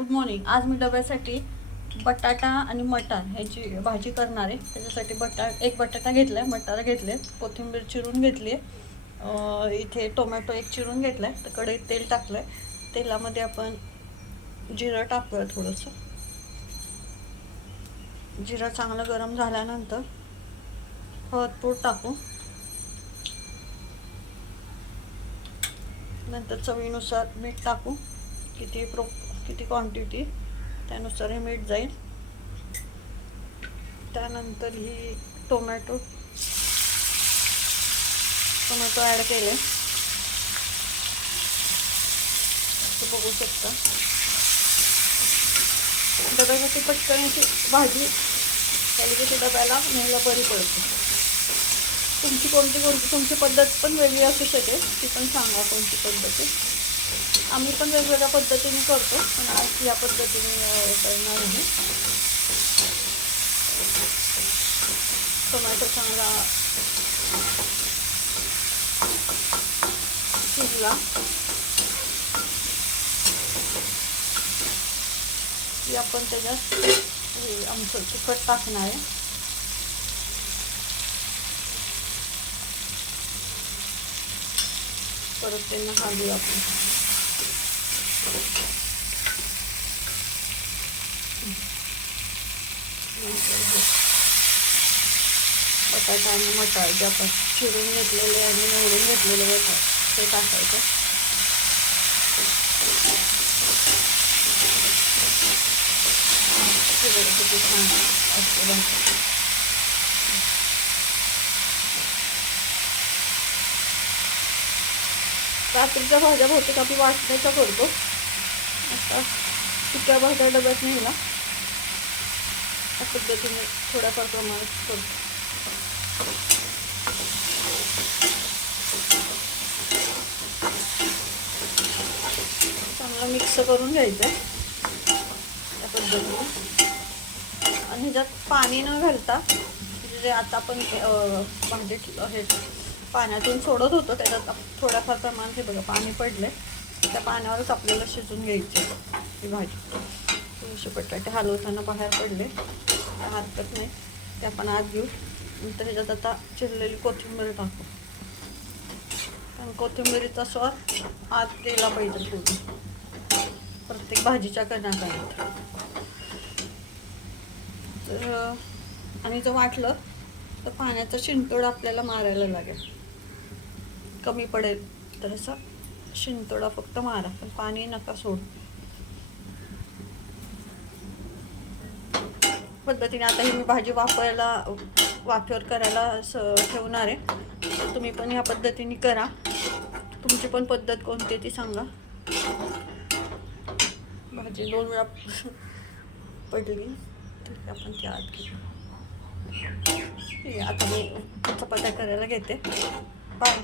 Good morning. आज मी डब्यासाठी बटाटा आणि मटार ह्याची भाजी करणार आहे. त्याच्यासाठी एक बटाटा घेतला आहे, मटार घेतले, कोथिंबीर चिरून घेतली आहे, इथे टोमॅटो एक चिरून घेतला आहे. तर कढईत तेल टाकलं आहे. तेलामध्ये आपण जिरं टाकूया थोडंसं. जिरं चांगलं गरम झाल्यानंतर हळदपूड टाकू, नंतर चवीनुसार मीठ टाकू. किती क्वांटिटी त्यानुसार हे मीठ जाईल. त्यानंतर ही टोमॅटो ॲड केले, बघू शकता. डब्यासाठी पटकन याची भाजी त्याला की डब्याला न्यायला बरी पडते. तुमची पद्धत पण वेगळी असू शकेल, ती पण सांगा कोणती पद्धत आहे. आम्ही पण वेगवेगळ्या पद्धतीने करतो, पण आज या पद्धतीने करणार आहे. टोमॅटो चांगला शिजला की आपण त्याच्यात आमचं तिखट टाकणार आहे. परत त्यांना घालूया आपण. बटाटा आणि मटार जे आपण चिरून घेतलेले आणि निवडून घेतलेले बटाटे ते टाकायचं. किती छान असते. रात्रीच्या भाज्या बहुतेक आपण वाटण्याच्या करतो. आता सुक्या भाज्या डब्यात नेला या पद्धतीने थोड्याफार प्रमाणात करतो. चांगलं मिक्स करून घ्यायचं या पद्धतीने. आणि ह्याच्यात पाणी न घालता जे आता आपण भाजीत हे पाण्यातून सोडत होतो त्याच्यात थोड्याफार प्रमाणात हे बघा पाणी पडले, त्या पाण्यावरच आपल्याला शिजून घ्यायची ही भाजी. थोडेसे बटाटे हलवताना बाहेर पडले, हरकत नाही, ते आपण आत घेऊ. नंतर ह्याच्यात आता चिरलेली कोथिंबीर टाकू, कारण कोथिंबीरीचा स्वाद आत गेला पाहिजे पूर्ण प्रत्येक भाजीच्या कणाकणात. तर आणि जर वाटलं तर पाण्याचा शिंतोडा आपल्याला मारायला लागेल, कमी पडेल तर असा शिंतोडा फक्त मारा, पण पाणी नका सोड. पद्धतीने आता ही मी भाजी वाफेवर करायला ठेवणार आहे. तर तुम्ही पण ह्या पद्धतीने करा. तुमची पण पद्धत कोणती ती सांगा. भाजी 2 वेळा पडली तर आपण ती आत घेऊ. आता मी चपात्या करायला घेते. बाय.